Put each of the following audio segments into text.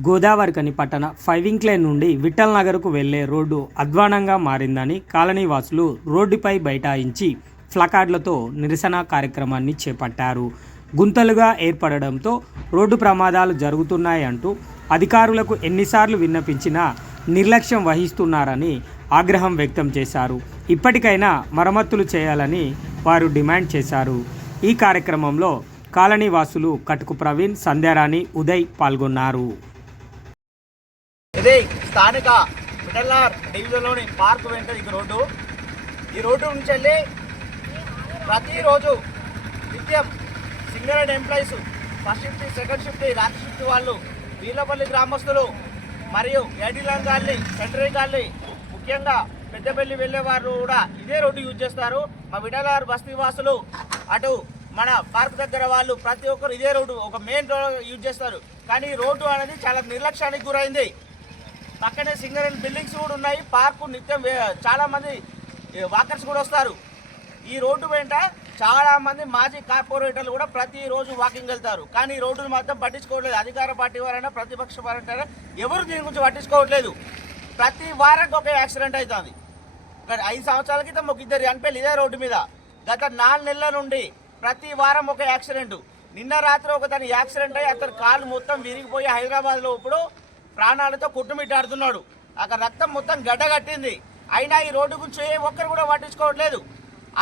గోదావరికని పట్టణ ఫైవింగ్ నుండి విఠల్ నగర్కు వెళ్ళే రోడ్డు అధ్వానంగా మారిందని కాలనీ వాసులు రోడ్డుపై బైఠాయించి ఫ్లకార్డులతో నిరసన కార్యక్రమాన్ని చేపట్టారు. గుంతలుగా ఏర్పడడంతో రోడ్డు ప్రమాదాలు జరుగుతున్నాయంటూ అధికారులకు ఎన్నిసార్లు విన్నపించినా నిర్లక్ష్యం వహిస్తున్నారని ఆగ్రహం వ్యక్తం చేశారు. ఇప్పటికైనా మరమ్మతులు చేయాలని వారు డిమాండ్ చేశారు. ఈ కార్యక్రమంలో కాలనీ వాసులు కటుకు ప్రవీణ్ సంధ్యారాణి ఉదయ్ పాల్గొన్నారు. ఇది స్థానిక మిటల్లార్ డివిజన్లోని పార్క్ వెంట ఈ రోడ్డు. ఈ రోడ్డు నుంచి వెళ్ళి ప్రతిరోజు నిత్యం Singareni employees first shift second shift రాత్రి షిఫ్ట్ వాళ్ళు వీళ్ళపల్లి గ్రామస్తులు మరియు ఏడిలాంగ్ గాలి సెంటరీ గాలి ముఖ్యంగా పెద్దపల్లి వెళ్ళే వారు కూడా ఇదే రోడ్డు యూజ్ చేస్తారు. మా విడలార్ బస్తీ వాసులు అటు మన పార్క్ దగ్గర వాళ్ళు ప్రతి ఒక్కరు ఇదే రోడ్డు ఒక మెయిన్ రోడ్ యూజ్ చేస్తారు. కానీ రోడ్డు అనేది చాలా నిర్లక్ష్యానికి గురైంది. పక్కనే సింగరేణి బిల్డింగ్స్ కూడా ఉన్నాయి. పార్కు నిత్యం చాలామంది వాకర్స్ కూడా వస్తారు. ఈ రోడ్డు వెంట చాలామంది మాజీ కార్పొరేటర్లు కూడా ప్రతిరోజు వాకింగ్ వెళ్తారు. కానీ ఈ రోడ్డును మాత్రం పట్టించుకోవట్లేదు. అధికార పార్టీ వారైనా ప్రతిపక్ష వారైనా ఎవరు దీని గురించి పట్టించుకోవట్లేదు. ప్రతి వారానికి ఒక యాక్సిడెంట్ అవుతుంది. ఇక్కడ ఐదు సంవత్సరాల క్రితం ఒక ఇద్దరు చనిపోయి ఇదే రోడ్డు మీద. గత నాలుగు నెలల నుండి ప్రతి వారం ఒక యాక్సిడెంట్. నిన్న రాత్రి ఒక తన యాక్సిడెంట్ అయ్యి అతని కాలు మొత్తం విరిగిపోయి హైదరాబాద్లో ఇప్పుడు ప్రాణాలతో కుట్టుమిట్టాడుతున్నాడు. అక్కడ రక్తం మొత్తం గడ్డ కట్టింది అయినా ఈ రోడ్డు గురించి ఏ ఒక్కరు కూడా పట్టించుకోవట్లేదు.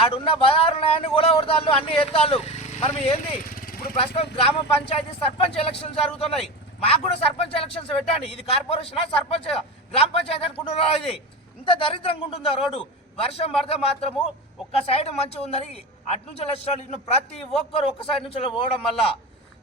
ఆడున్న బజారు కూడా కొడతాళ్ళు అన్ని ఎత్తాళ్ళు మరి ఏంది? ఇప్పుడు ప్రస్తుతం గ్రామ పంచాయతీ సర్పంచ్ ఎలక్షన్స్ జరుగుతున్నాయి. మాకు కూడా సర్పంచ్ ఎలక్షన్స్ పెట్టండి. ఇది కార్పొరేషన్ సర్పంచ్ గ్రామ పంచాయతీ అనుకుంటున్నారు ఇది? ఇంత దరిద్రంగా ఉంటుందా రోడ్డు. వర్షం పడితే మాత్రము ఒక్క సైడ్ మంచిగా ఉందని అటు నుంచి వచ్చిన ప్రతి ఒక్కరు ఒక్క సైడ్ నుంచి పోవడం వల్ల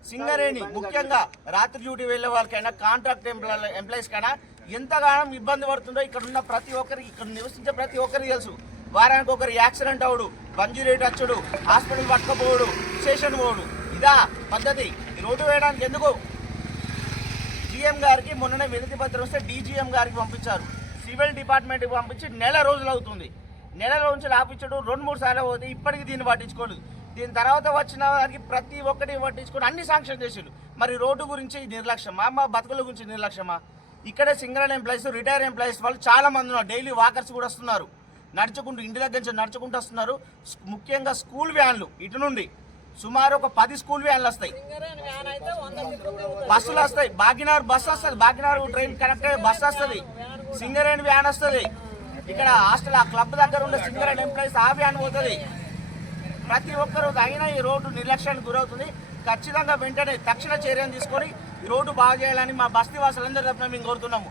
సింగరేణి ముఖ్యంగా రాత్రి డ్యూటీ వెళ్ళే వాళ్ళకైనా కాంట్రాక్ట్ ఎంప్లాయ్ ఎంప్లాయీస్ కైనా ఎంతగానో ఇబ్బంది పడుతుందో ఇక్కడ ఉన్న ప్రతి ఒక్కరికి ఇక్కడ నివసించే ప్రతి ఒక్కరికి తెలుసు. వారానికి ఒకరు యాక్సిడెంట్ అవడు బంజీ రేట్ వచ్చుడు హాస్పిటల్ పట్టుకపోవడు స్టేషన్ పోవడు. ఇదా పద్ధతి. రోడ్డు వేయడానికి ఎందుకు? జీఎం గారికి మొన్ననే వినతి పత్రం వస్తే డీజీఎం గారికి పంపించారు. సివిల్ డిపార్ట్మెంట్కి పంపించి నెల రోజులు అవుతుంది. నెల రోజులు ఆపించడం రెండు మూడు సార్లు పోతే ఇప్పటికీ దీన్ని పట్టించుకోలేదు. దీని తర్వాత వచ్చిన వారికి ప్రతి ఒక్కటి పట్టించుకొని అన్ని శాంక్షన్ చేసిండు. మరి రోడ్డు గురించి నిర్లక్ష్యమా? మా బతుకుల గురించి నిర్లక్ష్యమా? ఇక్కడే సింగల్ ఎంప్లాయీస్ రిటైర్ ఎంప్లాయీస్ వాళ్ళు చాలా మంది ఉన్నారు. డైలీ వాకర్స్ కూడా వస్తున్నారు. నడుచుకుంటూ ఇంటి దగ్గర నుంచి నడుచుకుంటూ వస్తున్నారు. ముఖ్యంగా స్కూల్ వ్యాన్లు ఇటు నుండి. సుమారు ఒక పది స్కూల్ వ్యాన్లు వస్తాయి. బస్సులు వస్తాయి. బాగినార్ బస్ వస్తుంది. బాగినార్ ట్రైన్ కనెక్ట్ అయ్యే బస్ వస్తుంది. సింగరేణి వ్యాన్ వస్తుంది. ఇక్కడ హాస్టల్ ఆ క్లబ్ దగ్గర ఉండే సింగరేణి ఎంప్లాయీస్ ఆ వ్యాన్ పోతుంది. ప్రతి ఒక్కరు అయినా ఈ రోడ్డు నిర్లక్ష్యానికి గురవుతుంది. ఖచ్చితంగా వెంటనే తక్షణ చర్యను తీసుకొని ఈ రోడ్డు బాగు చేయాలని మా బస్తీ తప్ప మేము కోరుతున్నాము.